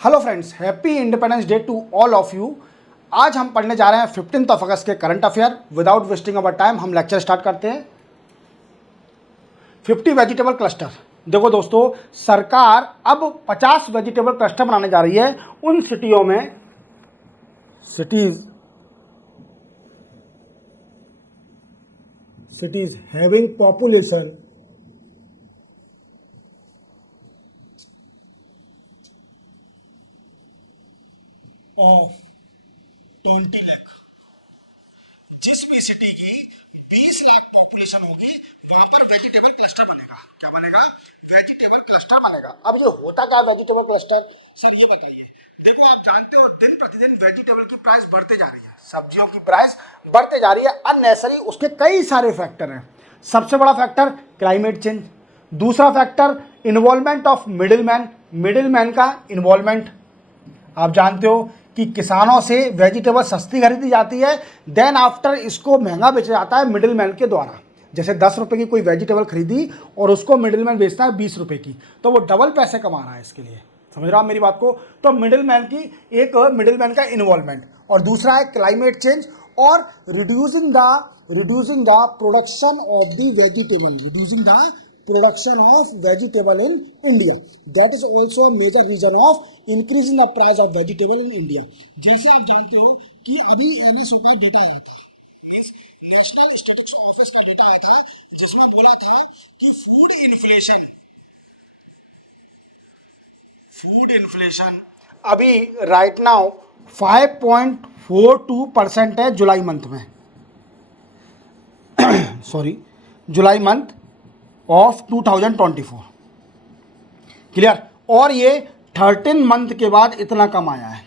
Hello friends, happy independence day to all of you. आज हम पढ़ने जा रहे हैं 15 अगस्त के current affair. Without wasting our time हम लेक्चर स्टार्ट करते हैं। 50 वेजिटेबल क्लस्टर। देखो दोस्तों, सरकार अब 50 वेजिटेबल क्लस्टर बनाने जा रही है उन सिटियों में, cities having population of 20 lakh. जिस भी सिटी की 20 लाख पॉपुलेशन होगी वहां पर वेजिटेबल क्लस्टर बनेगा। क्या बनेगा? वेजिटेबल क्लस्टर बनेगा। अब ये होता क्या वेजिटेबल क्लस्टर? सर ये बताइए। देखो, आप जानते हो दिन प्रतिदिन वेजिटेबल की प्राइस बढ़ते जा रही है, सब्जियों की प्राइस बढ़ते जा रही है अननेसेसरी। उसके कई सारे फैक्टर हैं। सबसे बड़ा फैक्टर क्लाइमेट चेंज, दूसरा factor involvement of middle man का इन्वॉल्वमेंट। आप जानते हो कि किसानों से वेजिटेबल सस्ती खरीदी जाती है, देन आफ्टर इसको महंगा बेचा जाता है मिडिलमैन के द्वारा। जैसे 10 रुपये की कोई वेजिटेबल खरीदी और उसको मिडिलमैन बेचता है 20 रुपये की, तो वो डबल पैसे कमा रहा है इसके लिए। समझ रहे हो आप मेरी बात को? तो मिडिलमैन का इन्वॉल्वमेंट, और दूसरा है क्लाइमेट चेंज और reducing the production of the vegetable, reducing the production of vegetable in India. That is also a major reason of increasing the price of vegetable in India. जैसे आप जानते हो कि अभी NSO का डेटा आया था, नेशनल स्टैटिस्टिक्स ऑफिस का डेटा आया था, जिसमें बोला था कि फूड इन्फ्लेशन अभी राइट नाउ 5.42% है जुलाई मंथ में जुलाई मंथ ऑफ 2024। क्लियर? और ये 13 मंथ के बाद इतना कम आया है,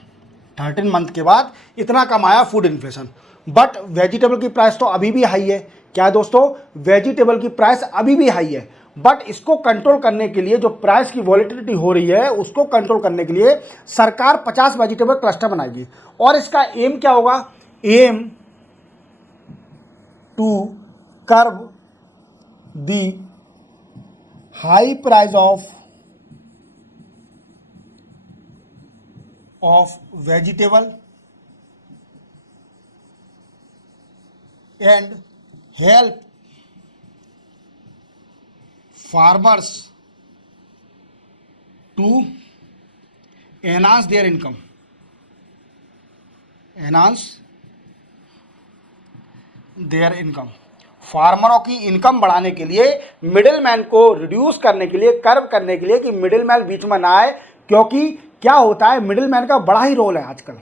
13 मंथ के बाद इतना कम आया फूड इन्फ्लेशन। बट वेजिटेबल की प्राइस तो अभी भी हाई है। क्या है दोस्तों? वेजिटेबल की प्राइस अभी भी हाई है, बट इसको कंट्रोल करने के लिए, जो प्राइस की वॉलेटिलिटी हो रही है उसको कंट्रोल करने के लिए सरकार 50 वेजिटेबल क्लस्टर बनाएगी। और इसका एम क्या होगा? Aim to curb the high price of vegetable and help farmers to enhance their income, फार्मरों की इनकम बढ़ाने के लिए, मिडिलमैन को रिड्यूस करने के लिए, कर्व करने के लिए कि मिडिलमैन बीच में ना आए। क्योंकि क्या होता है, मिडिलमैन का बड़ा ही रोल है आजकल।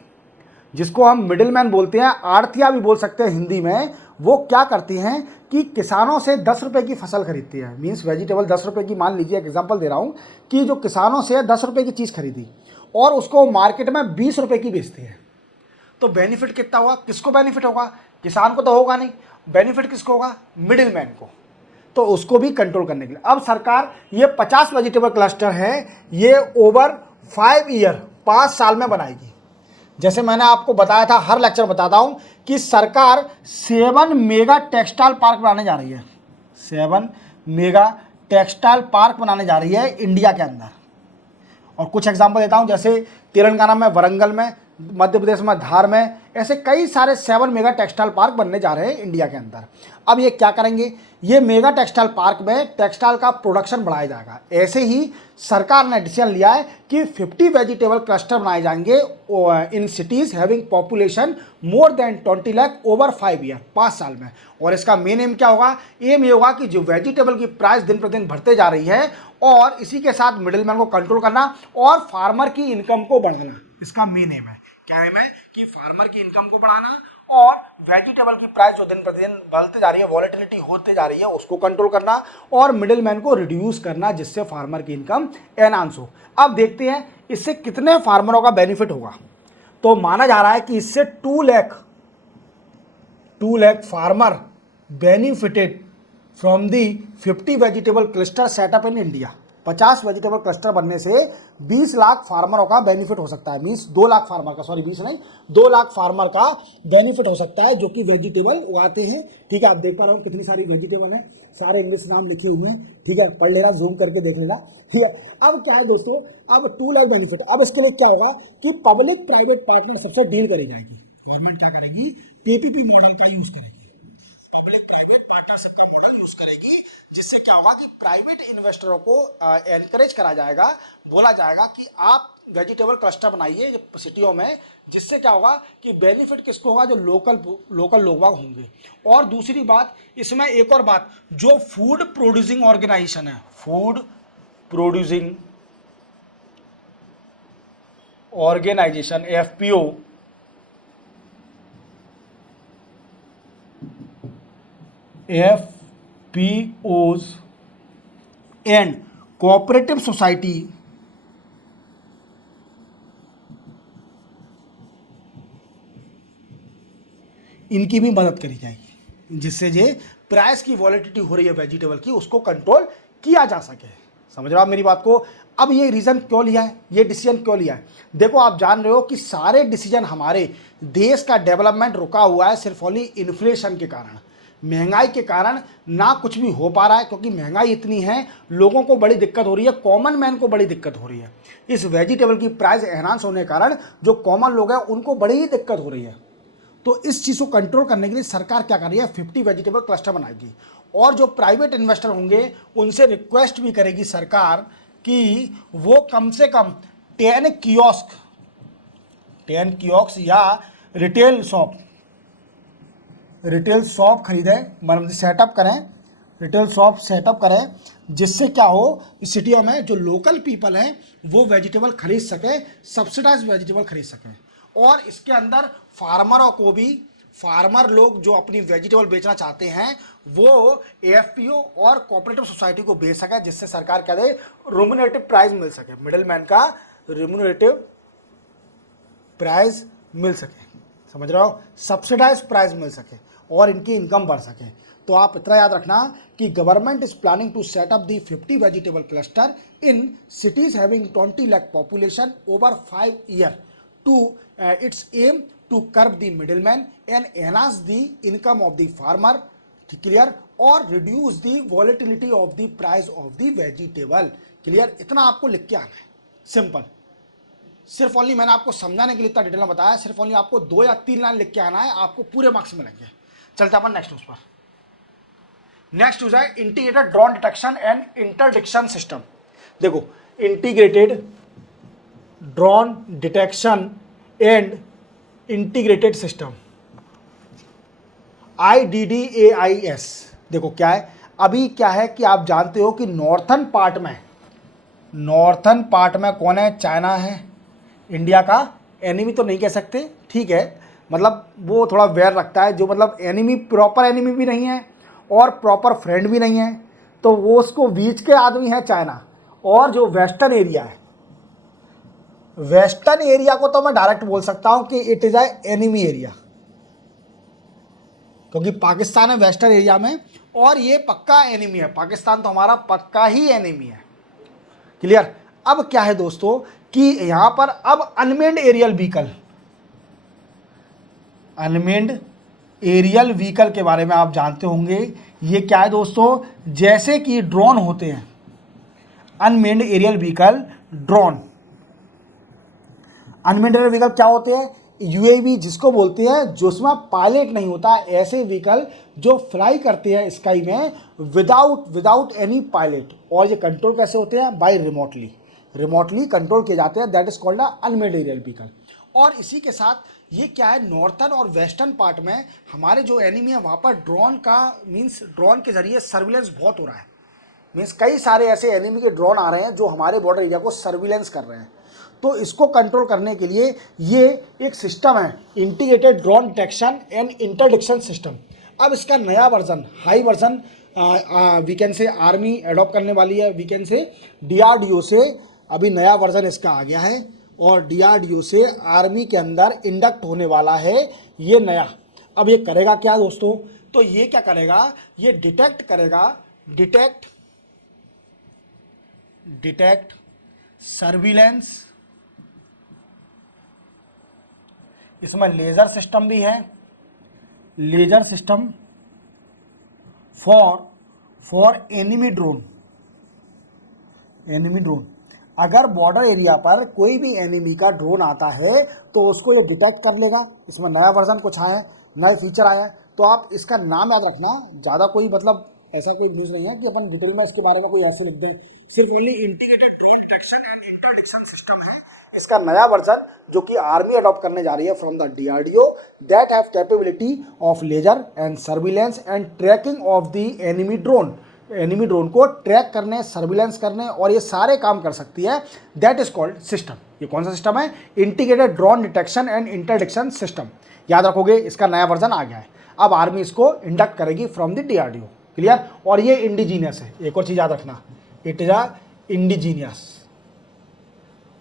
जिसको हम मिडिलमैन बोलते हैं, आड़तिया भी बोल सकते हैं हिंदी में। वो क्या करती हैं कि किसानों से 10 रुपये की फसल खरीदती है, मीन्स वेजिटेबल 10 रुपये की, मान लीजिए एग्जांपल दे रहा हूँ, कि जो किसानों से 10 रुपये की चीज़ खरीदी और उसको मार्केट में 20 रुपये की बेचती है, तो बेनिफिट कितना हुआ? किसको बेनिफिट होगा? किसान को तो होगा नहीं। बेनिफिट किसको होगा? मिडिलमैन को। तो उसको भी कंट्रोल करने के लिए अब सरकार ये 50 वेजिटेबल क्लस्टर है, ये ओवर 5 ईयर, 5 साल में बनाएगी। जैसे मैंने आपको बताया था, हर लेक्चर बताता हूं कि सरकार 7 मेगा टेक्सटाइल पार्क बनाने जा रही है। 7 मेगा टेक्सटाइल पार्क बनाने जा रही है इंडिया के अंदर। और कुछ एग्जांपल देता हूं, जैसे तेलंगाना में वरंगल में, मध्य प्रदेश में धार में, ऐसे कई सारे 7 मेगा टेक्सटाइल पार्क बनने जा रहे हैं इंडिया के अंदर। अब ये क्या करेंगे? ये मेगा टेक्सटाइल पार्क में टेक्सटाइल का प्रोडक्शन बढ़ाया जाएगा। ऐसे ही सरकार ने डिसीजन लिया है कि 50 वेजिटेबल क्लस्टर बनाए जाएंगे in cities having population more than 20 lakh over 5 year, 5 साल में। और इसका मेन एम क्या होगा? एम ये होगा कि जो वेजिटेबल की प्राइस दिन प्रतिदिन बढ़ते जा रही है, और इसी के साथ मिडिलमैन को कंट्रोल करना और फार्मर की इनकम को बढ़ाना, इसका मेन एम है। क्या एम है? कि फार्मर की इनकम को बढ़ाना और वेजिटेबल की प्राइस जो दिन प्रतिदिन बढ़ते जा रही है, वॉलेटिलिटी होते जा रही है, उसको कंट्रोल करना और मिडिलमैन को रिड्यूस करना, जिससे फार्मर की इनकम एनहांस हो। अब देखते हैं इससे कितने फार्मरों का बेनिफिट होगा। तो माना जा रहा है कि इससे 2 lakh farmer benefited from the 50 vegetable cluster setup in India. 50 vegetable cluster बनने से 20 लाख फार्मरों का बेनिफिट हो सकता है। मीन्स 2 लाख फार्मर का, सॉरी 20 नहीं, 2 लाख फार्मर का बेनिफिट हो सकता है जो कि वेजिटेबल उगाते हैं। ठीक है, आप देख पा रहे हो कितनी सारी वेजिटेबल है, सारे इंग्लिश नाम लिखे हुए हैं। ठीक है, पढ़ लेना, जूम करके देख लेना। ठीक है, अब क्या है दोस्तों, अब 2 लाख बेनिफिट। अब इसके लिए क्या होगा कि पब्लिक प्राइवेट पार्टनरशिप से डील करी जाएगी। गवर्नमेंट क्या करेगी, पीपीपी मॉडल का यूज करेगी, पब्लिक प्राइवेट पार्टनरशिप का मॉडल यूज करेगी, जिससे क्या होगा कि प्राइवेट इन्वेस्टरों को एनकरेज करा जाएगा, बोला जाएगा कि आप वेजिटेबल क्लस्टर बनाइए सिटियों में, जिससे क्या होगा कि बेनिफिट किसको होगा, जो लोकल लोग होंगे। और दूसरी बात, इसमें एक और बात, जो फूड प्रोड्यूसिंग ऑर्गेनाइजेशन है, food producing organization FPO, FPOs and cooperative society इनकी भी मदद करी जाएगी, जिससे ये प्राइस की वॉलेटिलिटी हो रही है वेजिटेबल की, उसको कंट्रोल किया जा सके। समझ रहे हो आप मेरी बात को। अब ये रीज़न क्यों लिया है, ये डिसीजन क्यों लिया है? देखो, आप जान रहे हो कि सारे डिसीजन, हमारे देश का डेवलपमेंट रुका हुआ है सिर्फ ओनली इन्फ्लेशन के कारण, महंगाई के कारण ना कुछ भी हो पा रहा है, क्योंकि महंगाई इतनी है, लोगों को बड़ी दिक्कत हो रही है, कॉमन मैन को बड़ी दिक्कत हो रही है। इस वेजिटेबल की प्राइस एनहांस होने के कारण जो कॉमन लोग हैं उनको बड़ी ही दिक्कत हो रही है। तो इस चीज़ को कंट्रोल करने के लिए सरकार क्या कर रही है, 50 वेजिटेबल क्लस्टर बनाएगी। और जो प्राइवेट इन्वेस्टर होंगे उनसे रिक्वेस्ट भी करेगी सरकार कि वो कम से कम 10 कियोस्क या रिटेल शॉप खरीदें, मतलब सेटअप करें, रिटेल शॉप सेटअप करें, जिससे क्या हो, इस सिटियों में जो लोकल पीपल हैं वो वेजिटेबल खरीद सके, सब्सिडाइज वेजिटेबल खरीद सकें। और इसके अंदर फार्मरों को भी, फार्मर लोग जो अपनी वेजिटेबल बेचना चाहते हैं वो एफपीओ और कोऑपरेटिव सोसाइटी को बेच सके, जिससे सरकार क्या दे, रेम्युनरेटिव प्राइस मिल सके, मिडिलमैन का रेम्युनरेटिव प्राइस मिल सके, समझ रहे हो, सब्सिडाइज प्राइस मिल सके और इनकी इनकम बढ़ सके। तो आप इतना याद रखना कि government is planning to set up the 50 vegetable cluster in cities having 20 lakh population over 5 year to its aim to curb the middleman and enhance the income of the farmer, clear, और reduce the volatility of the price of the vegetable, clear। इतना आपको लिख के आना है, simple. सिर्फ only मैंने आपको समझाने के लिए इतना डिटेल में बताया, सिर्फ ओनली आपको 2 या 3 लाइन लिख के आना है, आपको पूरे मार्क्स मिलेंगे। चलते अपन नेक्स्ट न्यूज पर। नेक्स्ट न्यूज है integrated drone detection and interdiction system. देखो, integrated drone detection and integrated system, IDDAIS। देखो क्या है, अभी क्या है कि आप जानते हो कि नॉर्थन पार्ट में कौन है, चाइना है। इंडिया का एनिमी तो नहीं कह सकते, ठीक है, मतलब वो थोड़ा वैर रखता है, जो मतलब एनिमी, प्रॉपर एनिमी भी नहीं है और प्रॉपर फ्रेंड भी नहीं है, तो वो उसको बीच के आदमी है चाइना। और जो वेस्टर्न एरिया है, वेस्टर्न एरिया को तो मैं डायरेक्ट बोल सकता हूं कि it is a enemy area, क्योंकि पाकिस्तान है वेस्टर्न एरिया में और ये पक्का एनिमी है, पाकिस्तान तो हमारा पक्का ही एनिमी है, क्लियर। अब क्या है दोस्तों कि यहां पर अब अनमेन्ड एरियल व्हीकल के बारे में आप जानते होंगे। ये क्या है दोस्तों, जैसे कि ड्रोन होते हैं, unmanned aerial vehicle drone. Unmanned aerial vehicle क्या होते हैं, यूएवी जिसको बोलते हैं, जो उसमें पायलट नहीं होता, ऐसे व्हीकल जो फ्लाई करते हैं स्काई में विदाउट एनी पायलट। और ये कंट्रोल कैसे होते हैं, बाय रिमोटली कंट्रोल किए जाते हैं, that is called unmanned aerial vehicle. और इसी के साथ ये क्या है, नॉर्थन और वेस्टर्न पार्ट में हमारे जो एनिमी है वहाँ पर ड्रोन का, मीन्स ड्रोन के जरिए सर्विलेंस बहुत हो रहा है, मीन्स कई सारे ऐसे एनिमी के ड्रोन आ रहे हैं जो हमारे बॉर्डर एरिया को सर्विलेंस कर रहे हैं। तो इसको कंट्रोल करने के लिए ये एक सिस्टम है, integrated drone detection and interdiction system. अब इसका नया वर्जन, हाई वर्जन वीकेंड से आर्मी एडॉप्ट करने वाली है, वीकेंड से DRDO से अभी नया वर्जन इसका आ गया है और DRDO से आर्मी के अंदर इंडक्ट होने वाला है ये नया। अब ये करेगा क्या दोस्तों, तो ये क्या करेगा, ये डिटेक्ट डिटेक्ट, सर्विलेंस, इसमें लेजर सिस्टम भी है, laser system for enemy drone. Enemy drone, अगर बॉर्डर एरिया पर कोई भी एनिमी का ड्रोन आता है तो उसको ये डिटेक्ट कर लेगा। इसमें नया वर्जन कुछ आया है, नए फीचर आया है, तो आप इसका नाम याद रखना। ज़्यादा कोई मतलब ऐसा कोई न्यूज़ नहीं है कि अपन डिटेल में इसके बारे में कोई ऐसे लिख दें। सिर्फ only integrated drone detection and interdiction system है इसका नया वर्जन, जो कि आर्मी अडॉप्ट करने जा रही है from the DRDO, that have capability of laser and surveillance and tracking of the enemy drone. Enemy drone को ट्रैक करने, सर्विलेंस करने और ये सारे काम कर सकती है। That is called system. ये कौन सा सिस्टम है? Integrated drone detection and interdiction system. याद रखोगे, इसका नया वर्जन आ गया है। अब आर्मी इसको इंडक्ट करेगी फ्रॉम द DRDO। क्लियर? और ये इंडिजीनियस है। एक और चीज याद रखना, इट इज अ इंडिजीनियस।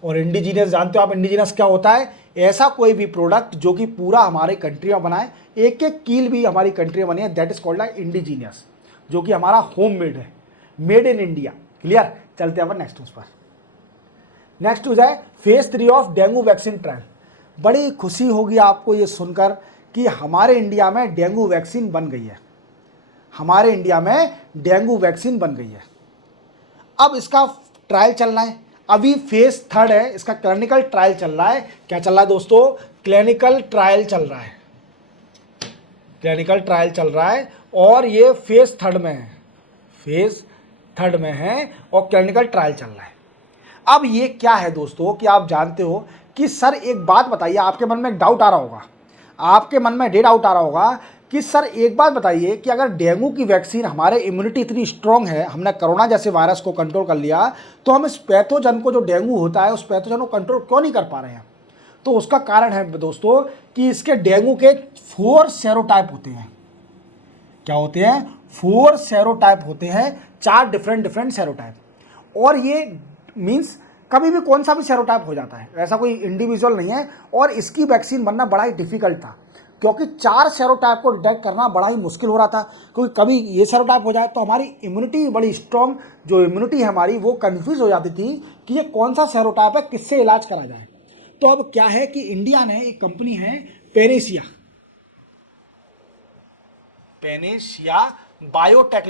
और इंडिजीनियस जानते हो आप इंडिजीनियस क्या होता है? ऐसा कोई भी प्रोडक्ट जो कि पूरा हमारे कंट्री में बनाए, एक एक कील भी हमारी कंट्री में बनी है, दैट इज कॉल्ड इंडिजीनियस, जो कि हमारा होम मेड है, मेड इन इंडिया। क्लियर? चलते हैं नेक्स्ट न्यूज पर। नेक्स्ट न्यूज है phase 3 of dengue vaccine trial. बड़ी खुशी होगी आपको ये सुनकर कि हमारे इंडिया में डेंगू वैक्सीन बन गई है। हमारे इंडिया में डेंगू वैक्सीन बन गई है। अब इसका ट्रायल चल रहा है, अभी फेज 3 है, इसका क्लिनिकल ट्रायल चल रहा है। क्या चल रहा है दोस्तों? क्लिनिकल ट्रायल चल रहा है। क्लिनिकल ट्रायल चल रहा है और ये फेज 3 में है। फेज 3 में है और क्लिनिकल ट्रायल चल रहा है। अब ये क्या है दोस्तों कि आप जानते हो कि सर एक बात बताइए, आपके मन में एक डाउट आ रहा होगा, आपके मन में डाउट आ रहा होगा कि सर एक बात बताइए कि अगर डेंगू की वैक्सीन, हमारे इम्यूनिटी इतनी स्ट्रांग है, हमने कोरोना जैसे वायरस को कंट्रोल कर लिया, तो हम इस पैथोजन को, जो डेंगू होता है, उस पैथोजन को कंट्रोल क्यों नहीं कर पा रहे हैं? तो उसका कारण है दोस्तों कि इसके डेंगू के 4 सेरोटाइप होते हैं। क्या होते हैं? 4 सेरोटाइप होते हैं, 4 डिफरेंट सेरोटाइप। और ये मीन्स कभी भी कौन सा भी सेरोटाइप हो जाता है, ऐसा कोई इंडिविजुअल नहीं है। और इसकी वैक्सीन बनना बड़ा ही डिफिकल्ट था, क्योंकि 4 सेरोटाइप को डिटेक्ट करना बड़ा ही मुश्किल हो रहा था। क्योंकि कभी ये सेरोटाइप हो जाए तो हमारी इम्यूनिटी बड़ी स्ट्रॉन्ग, जो इम्यूनिटी है हमारी, वो कन्फ्यूज हो जाती थी कि ये कौन सा सेरोटाइप है, किससे इलाज करा जाए। तो अब क्या है कि इंडिया ने, एक कंपनी है पेनेसिया बायोटेक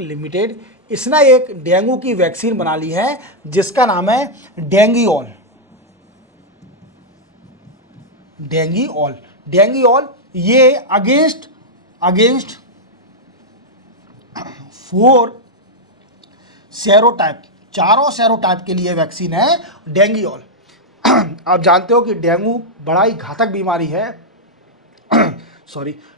लिमिटेड, इसने एक डेंगू की वैक्सीन बना ली है जिसका नाम है डेंगीऑल। ये अगेंस्ट 4 सेरोटाइप, चारों सेरोटाइप के लिए वैक्सीन है डेंगीऑल। आप जानते हो कि डेंगू बड़ा ही घातक बीमारी है।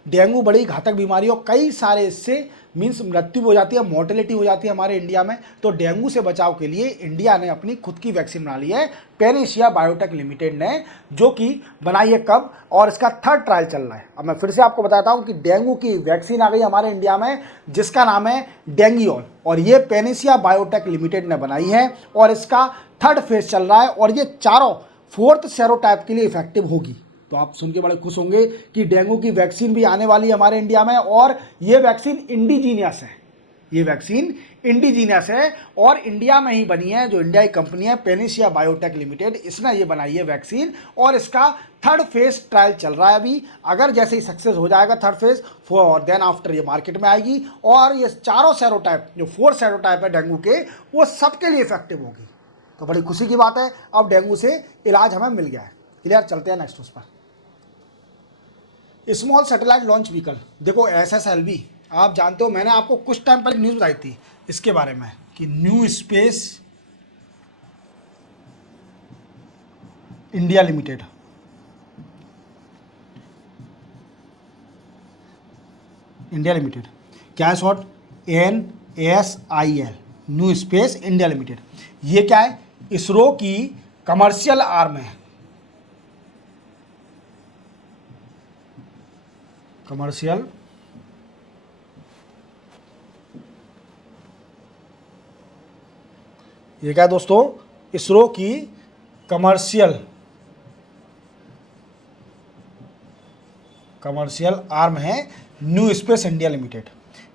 डेंगू बड़ी घातक बीमारी और कई सारे इससे मीन्स मृत्यु हो जाती है, मोर्टेलिटी हो जाती है हमारे इंडिया में। तो डेंगू से बचाव के लिए इंडिया ने अपनी खुद की वैक्सीन बना ली है, पेनेसिया बायोटेक लिमिटेड ने, जो कि बनाई है कब, और इसका 3rd ट्रायल चल रहा है। अब मैं फिर से आपको बताता हूँ कि डेंगू की वैक्सीन आ गई हमारे इंडिया में, जिसका नाम है डेंगीऑल, और ये पेनेसिया बायोटेक लिमिटेड ने बनाई है और इसका 3rd फेज चल रहा है। और ये चारों 4th सेरोटाइप के लिए इफेक्टिव होगी। तो आप सुन के बड़े खुश होंगे कि डेंगू की वैक्सीन भी आने वाली है हमारे इंडिया में, और ये वैक्सीन इंडिजीनियस है। और इंडिया में ही बनी है, जो इंडिया की कंपनी है पेनेसिया बायोटेक लिमिटेड, इसने ये बनाई है वैक्सीन। और इसका 3rd फेज ट्रायल चल रहा है अभी। अगर जैसे ही सक्सेस हो जाएगा 3rd फेज, और देन आफ्टर ये मार्केट में आएगी। और ये चारों सेरोटाइप, जो 4 सेरोटाइप है डेंगू के, वो सबके लिए इफेक्टिव होगी। तो बड़ी खुशी की बात है, अब डेंगू से इलाज हमें मिल गया है। क्लियर? चलते हैं नेक्स्ट उस पर। स्मॉल सैटेलाइट लॉन्च व्हीकल, देखो SSLV, आप जानते हो, मैंने आपको कुछ टाइम पहले न्यूज़ बताई थी इसके बारे में कि न्यू स्पेस इंडिया लिमिटेड, क्या है short? NSIL, new space India limited. ये क्या है? इसरो की कमर्शियल आर्म है। ये क्या है दोस्तों? इसरो की कमर्शियल आर्म है new space India limited.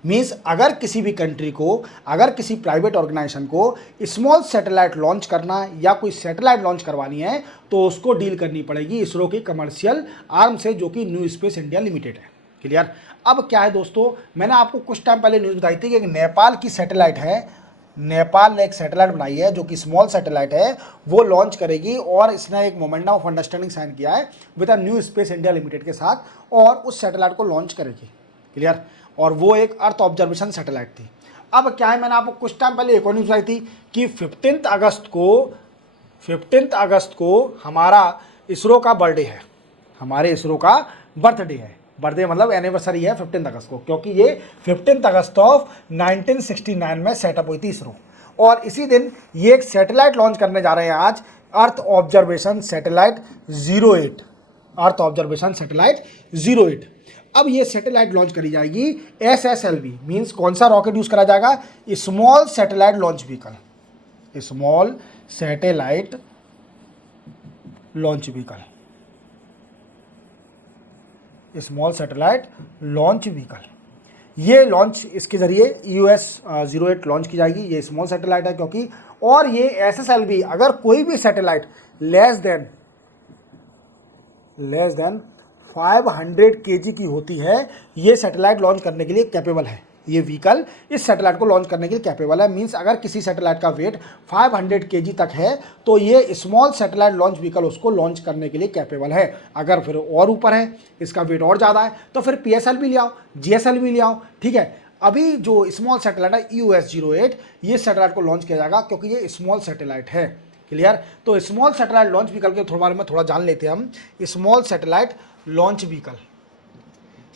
Means अगर किसी भी कंट्री को, अगर किसी प्राइवेट ऑर्गेनाइजेशन को स्मॉल सैटेलाइट लॉन्च करना या कोई सैटेलाइट लॉन्च करवानी है तो उसको डील करनी पड़ेगी इसरो की कमर्शियल आर्म से, जो कि न्यू स्पेस इंडिया लिमिटेड है। क्लियर। अब क्या है दोस्तों, मैंने आपको कुछ टाइम पहले न्यूज़ बताई थी कि एक नेपाल की सैटेलाइट है, नेपाल ने एक सैटेलाइट बनाई है जो कि स्मॉल सैटेलाइट है, वो लॉन्च करेगी और इसने एक मोमेंडम ऑफ अंडरस्टैंडिंग साइन किया है with a new space India limited के साथ, और उस सैटेलाइट को लॉन्च करेगी। क्लियर। और वो एक अर्थ ऑब्जर्वेशन सैटेलाइट थी। अब क्या है, मैंने आपको कुछ टाइम पहले एक और न्यूज़ बताई थी कि 15 अगस्त को हमारा इसरो का बर्थडे है, हमारे इसरो का बर्थडे है। बर्थडे मतलब एनिवर्सरी है 15 अगस्त को, क्योंकि ये 15 अगस्त ऑफ 1969 में सेटअप हुई थी इसरो। और इसी दिन ये एक सैटेलाइट लॉन्च करने जा रहे हैं आज, अर्थ observation satellite 08, earth observation satellite 08। अब ये सैटेलाइट लॉन्च करी जाएगी SSLV, मीन्स कौन सा रॉकेट यूज करा जाएगा, small satellite launch vehicle, small satellite launch vehicle, small satellite launch vehicle. ये लॉन्च इसके जरिए EOS 08 लॉन्च की जाएगी। ये स्मॉल सैटेलाइट है क्योंकि, और ये SSLV अगर कोई भी सैटेलाइट लेस देन 500 kg की होती है, ये सैटेलाइट लॉन्च करने के लिए कैपेबल है। ये व्हीकल इस सैटेलाइट को लॉन्च करने के लिए कैपेबल है। मींस अगर किसी सैटेलाइट का वेट 500 kg तक है तो ये स्मॉल सैटेलाइट लॉन्च व्हीकल उसको लॉन्च करने के लिए कैपेबल है। अगर फिर और ऊपर है, इसका वेट और ज़्यादा है, तो फिर PSLV ले आओ, GSLV ले आओ। ठीक है। अभी जो स्मॉल सैटेलाइट है EOS 08, ये सैटेलाइट को लॉन्च किया जाएगा क्योंकि ये स्मॉल सैटेलाइट है। क्लियर। तो स्मॉल सैटेलाइट लॉन्च व्हीकल के बारे में थोड़ा जान लेते हैं हम। स्मॉल सैटेलाइट लॉन्च व्हीकल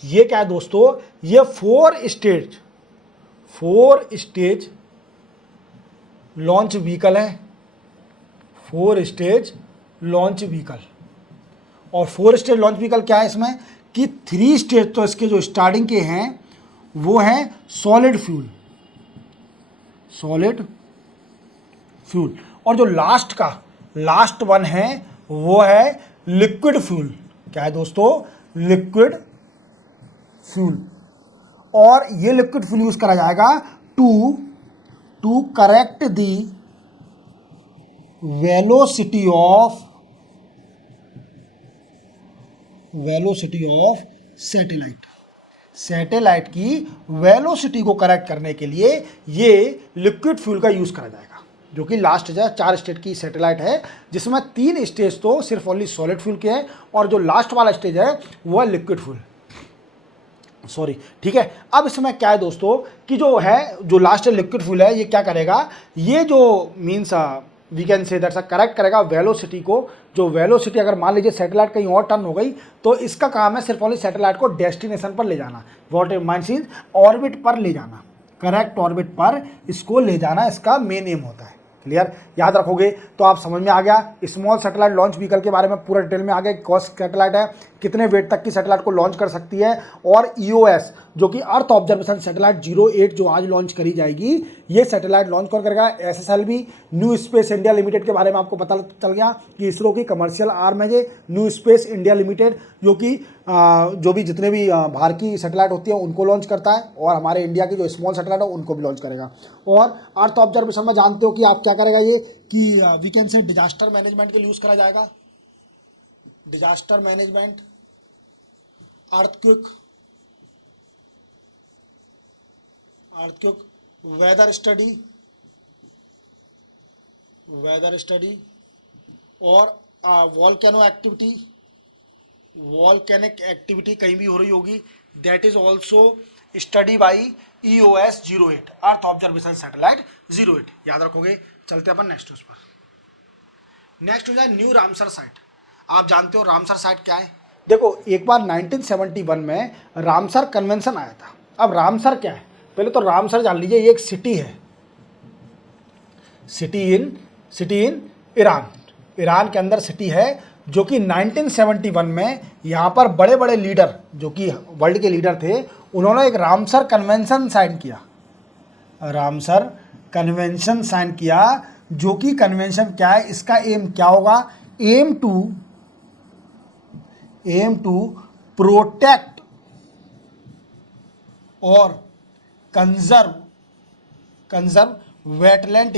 ये क्या है दोस्तों, ये 4 स्टेज लॉन्च व्हीकल है, 4 स्टेज लॉन्च व्हीकल। और 4 स्टेज लॉन्च व्हीकल क्या है इसमें कि 3 स्टेज तो इसके जो स्टार्टिंग के हैं वो हैं सॉलिड फ्यूल, और जो लास्ट वन है वो है लिक्विड फ्यूल। क्या है दोस्तों, लिक्विड फ्यूल। और ये लिक्विड फ्यूल यूज करा जाएगा to correct the velocity of satellite की वेलोसिटी को करेक्ट करने के लिए ये लिक्विड फ्यूल का यूज करा जाएगा, जो कि लास्ट है 4 स्टेज की सैटेलाइट है, जिसमें 3 स्टेज तो सिर्फ ओनली सॉलिड फ्यूल के हैं और जो लास्ट वाला स्टेज है वो है लिक्विड फ्यूल। सॉरी। ठीक है। अब इसमें क्या है दोस्तों कि जो लास्ट लिक्विड फ्यूल है, ये क्या करेगा, ये जो means we can say that's correct करेगा वेलोसिटी को। जो वेलोसिटी अगर मान लीजिए सैटेलाइट कहीं और टर्न हो गई तो इसका काम है सिर्फ ओनली सैटेलाइट को डेस्टिनेशन पर ले जाना, वॉट मीन्स ऑर्बिट पर ले जाना, करेक्ट ऑर्बिट पर इसको ले जाना इसका मेन एम होता है। क्लियर। याद रखोगे तो आप समझ में आ गया स्मॉल सैटेलाइट लॉन्च व्हीकल के बारे में पूरा डिटेल में आ गया। कौन सी सैटेलाइट है, कितने वेट तक की सैटेलाइट को लॉन्च कर सकती है, और EOS जो कि अर्थ ऑब्जर्वेशन सैटेलाइट 08 जो आज लॉन्च करी जाएगी, ये सैटेलाइट लॉन्च कौन करेगा, SSLV new space India limited के बारे में आपको पता चल गया कि इसरो की कमर्शियल आर्म है ये न्यू स्पेस इंडिया लिमिटेड, जो भी जितने भी बाहर की सैटेलाइट होती है उनको लॉन्च करता है, और हमारे इंडिया की जो स्मॉल सैटेलाइट है उनको भी लॉन्च करेगा। और अर्थ ऑब्जर्वेशन में जानते हो कि आप क्या करेगा ये कि we can say disaster management के लिए यूज करा जाएगा, disaster management, earthquake, weather study और वॉल्केनिक एक्टिविटी कहीं भी हो रही होगी, that is also study by EOS 08, earth observation satellite 08। याद रखोगे। चलते अपन नेक्स्ट उस पर। नेक्स्ट हो जाए न्यू रामसर साइट। आप जानते हो रामसर साइट क्या है। देखो, एक बार 1971 में रामसर कन्वेंशन आया था। अब रामसर क्या है, पहले तो रामसर जान लीजिए, ये एक सिटी है, सिटी इन ईरान के अंदर सिटी है, जो कि 1971 में यहाँ पर बड़े बड़े लीडर जो कि वर्ल्ड के लीडर थे, उन्होंने एक रामसर कन्वेंशन साइन किया, रामसर कन्वेंशन साइन किया, जो कि कन्वेंशन क्या है, इसका एम क्या होगा, एम टू प्रोटेक्ट और कंजर्व वेटलैंड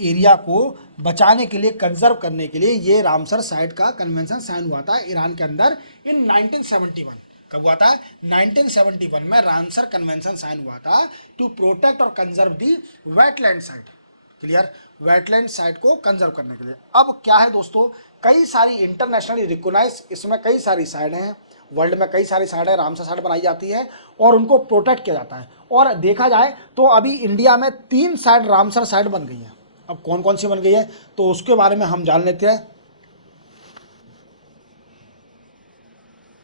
एरिया को बचाने के लिए, कंजर्व करने के लिए ये रामसर साइट का कन्वेंशन साइन हुआ था ईरान के अंदर इन 1971। कब हुआ था? 1971 में रामसर कन्वेंशन साइन हुआ था टू प्रोटेक्ट और conserve the wetland site. Clear? Wetland site को कंजर्व करने के लिए। अब क्या है दोस्तों, कई सारी इंटरनेशनली रिकॉग्नाइज, इसमें कई सारी साइट हैं, वर्ल्ड में कई सारी साइट है, रामसर साइट बनाई जाती है और उनको प्रोटेक्ट किया जाता है। और देखा जाए तो अभी इंडिया में 3 साइट रामसर साइट बन गई हैं। अब कौन कौन सी बन गई है तो उसके बारे में हम जान लेते हैं।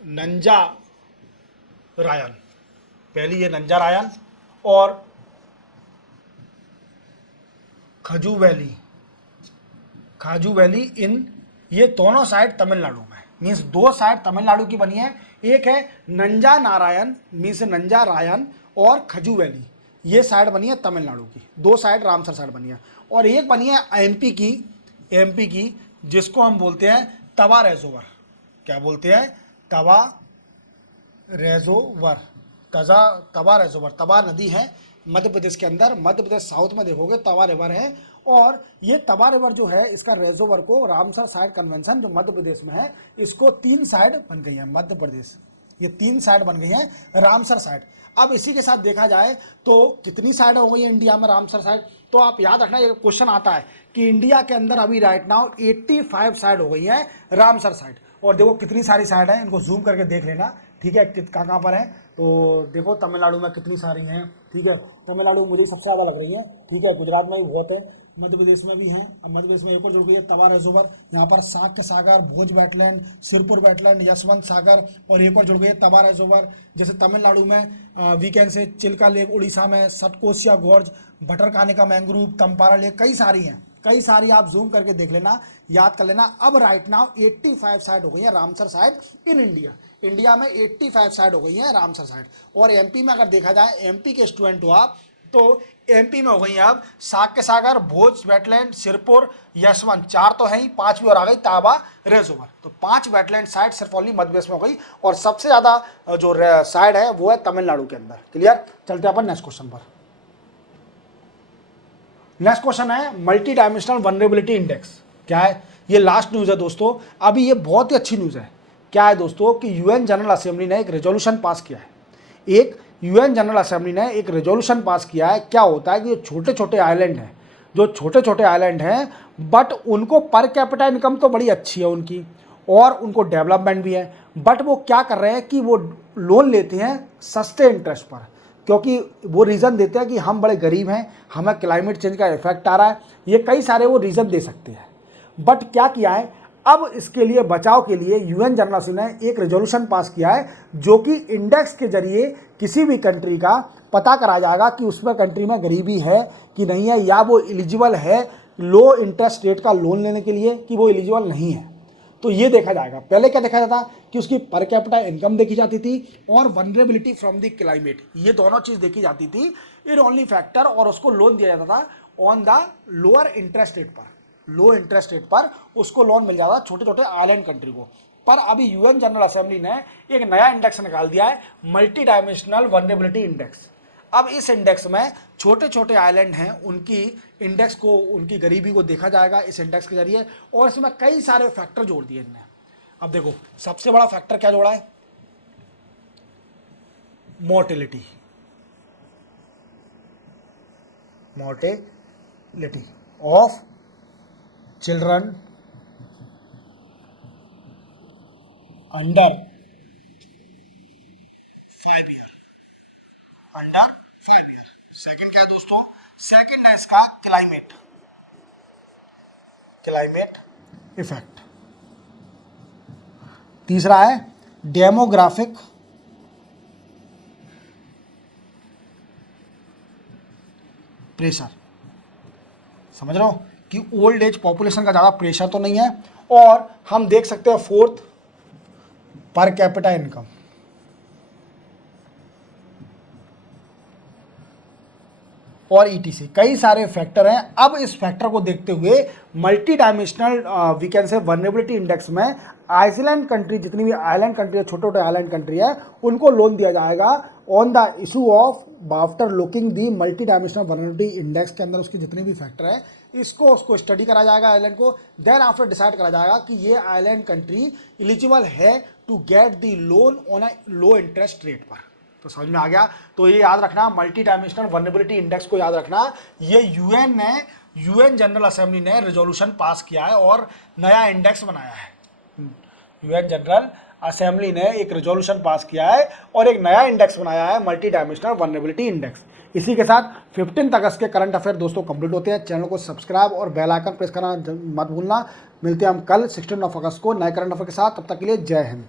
नंजा रायन, पहली है नंजा रायन और खाजू वैली इन, ये दोनों साइड तमिलनाडु में, मीन्स 2 साइड तमिलनाडु की बनी है। एक है नंजा नारायण मीन्स नंजा रायन और खजू वैली, ये साइड बनी है तमिलनाडु की। 2 साइड रामसर साइड बनी है। और एक बनी है एमपी की जिसको हम बोलते हैं तवा रेजोवर। क्या बोलते हैं? तवा रेजोवर। तवा नदी है मध्य प्रदेश के अंदर, मध्य प्रदेश साउथ में देखोगे तवा रिवर है। और ये तवा रिवर जो है, इसका रेजोवर को रामसर साइट कन्वेंशन जो मध्य प्रदेश में है, इसको 3 साइड बन गई है मध्य प्रदेश, ये 3 साइड बन गई हैं रामसर साइट। अब इसी के साथ देखा जाए तो कितनी साइड हो गई है इंडिया में रामसर साइट, तो आप याद रखना, ये क्वेश्चन आता है कि इंडिया के अंदर अभी राइट नाउ 85 साइड हो गई है रामसर साइट। और देखो कितनी सारी साइड है, इनको जूम करके देख लेना, ठीक है, कहाँ पर है। तो देखो तमिलनाडु में कितनी सारी हैं, ठीक है, तमिलनाडु मुझे सबसे ज़्यादा लग रही है, ठीक है, गुजरात में भी बहुत है, मध्य प्रदेश में भी हैं। अब मध्य प्रदेश में एक और जुड़ गई है तवा रेजोवर, यहाँ पर साक्य सागर, भोज वेटलैंड, सिरपुर वेटलैंड, यशवंत सागर, और एक और जुड़ गई है तवा रेजोवर। जैसे तमिलनाडु में वीकेंड से चिल्का लेक, उड़ीसा में Satkosia gorge, Bhitarkanika mangrove, Tampara lake, कई सारी हैं, कई सारी। आप जूम करके देख लेना, याद कर लेना। अब राइट नाउ 85 साइड हो गई है रामसर साइट इन इंडिया में 85 साइड हो गई है रामसर साइट। और एमपी में अगर देखा जाए, एमपी के स्टूडेंट हो आप, तो एमपी में हो गई अब साक्य सागर, भोज वेटलैंड, सिरपुर, यशवंत, 4 तो है ही, 5 भी और आ गई ताबा रेजोवर। तो 5 वेटलैंड साइड सिर्फ ओनली मध्य प्रदेश में हो गई। और सबसे ज़्यादा जो साइड है वो है तमिलनाडु के अंदर। क्लियर? चलते हैं अपन नेक्स्ट क्वेश्चन पर। नेक्स्ट क्वेश्चन है मल्टी डायमेंशनल वनरेबिलिटी इंडेक्स। क्या है? ये लास्ट न्यूज़ है दोस्तों, अभी ये बहुत ही अच्छी न्यूज़ है। क्या है दोस्तों कि यूएन जनरल असेंबली ने एक रेजोल्यूशन पास किया है। यूएन जनरल असेंबली ने एक रेजोल्यूशन पास किया है। क्या होता है कि जो छोटे छोटे आइलैंड हैं, बट उनको पर कैपिटा इनकम तो बड़ी अच्छी है उनकी, और उनको डेवलपमेंट भी है, बट वो क्या कर रहे हैं कि वो लोन लेते हैं सस्ते इंटरेस्ट पर, क्योंकि वो रीज़न देते हैं कि हम बड़े गरीब हैं, हमें क्लाइमेट चेंज का इफेक्ट आ रहा है, ये कई सारे वो रीज़न दे सकते हैं। बट क्या किया है, अब इसके लिए बचाव के लिए यूएन जनरल असेंबली ने एक रेजोल्यूशन पास किया है, जो कि इंडेक्स के जरिए किसी भी कंट्री का पता करा जाएगा कि उसमें कंट्री में गरीबी है कि नहीं है, या वो एलिजिबल है लो इंटरेस्ट रेट का लोन लेने के लिए कि वो एलिजिबल नहीं है। तो ये देखा जाएगा। पहले क्या देखा जाता कि उसकी पर कैपिटा इनकम देखी जाती थी और वनरेबिलिटी फ्रॉम द क्लाइमेट, ये दोनों चीज़ देखी जाती थी इन ओनली फैक्टर, और उसको लोन दिया जाता था on the lower interest rate पर, लो इंटरेस्ट रेट पर उसको लोन मिल जाता छोटे छोटे आइलैंड कंट्री को। पर अभी यूएन जनरल असेंबली ने एक नया इंडेक्स निकाल दिया है, मल्टी डायमेंशनल वनरेबिलिटी इंडेक्स। अब इस इंडेक्स में छोटे छोटे आइलैंड हैं, उनकी इंडेक्स को, उनकी गरीबी को देखा जाएगा इस इंडेक्स के जरिए, और इसमें कई सारे फैक्टर जोड़ दिए इनने। अब देखो सबसे बड़ा फैक्टर क्या जोड़ा है, mortality of children under 5 year, second क्या है दोस्तों, सेकंड है इसका क्लाइमेट इफेक्ट। तीसरा है डेमोग्राफिक प्रेशर, समझ रहे हो कि ओल्ड एज पॉपुलेशन का ज़्यादा प्रेशर तो नहीं है। और हम देख सकते हैं फोर्थ, पर कैपिटा इनकम, और ईटीसी, कई सारे फैक्टर हैं। अब इस फैक्टर को देखते हुए multi dimensional we can say vulnerability index में आइलैंड कंट्री, जितनी भी आइलैंड कंट्री है, छोटे छोटे आइलैंड कंट्री है, उनको लोन दिया जाएगा on the issue of after looking the multi dimensional vulnerability index के अंदर उसके जितने भी फैक्टर हैं उसको स्टडी करा जाएगा आइलैंड को। देन आफ्टर डिसाइड करा जाएगा कि ये आइलैंड कंट्री एलिजिबल है to get the loan on a low interest rate पर। तो समझ में आ गया। तो ये याद रखना, मल्टी डायमेंशनल वल्नरेबिलिटी इंडेक्स को याद रखना। ये यूएन जनरल असेंबली ने रेजोल्यूशन पास किया है और नया इंडेक्स बनाया है। यूएन जनरल असेंबली ने एक रेजोल्यूशन पास किया है और एक नया इंडेक्स बनाया है, मल्टी डायमेंशनल वल्नरेबिलिटी इंडेक्स। इसी के साथ 15 अगस्त के करंट अफेयर दोस्तों कंप्लीट होते हैं। चैनल को सब्सक्राइब और बेल आइकन प्रेस करना मत भूलना। मिलते हैं हम कल 16 अगस्त को नए करंट अफेयर के साथ। तब तक के लिए जय हिंद।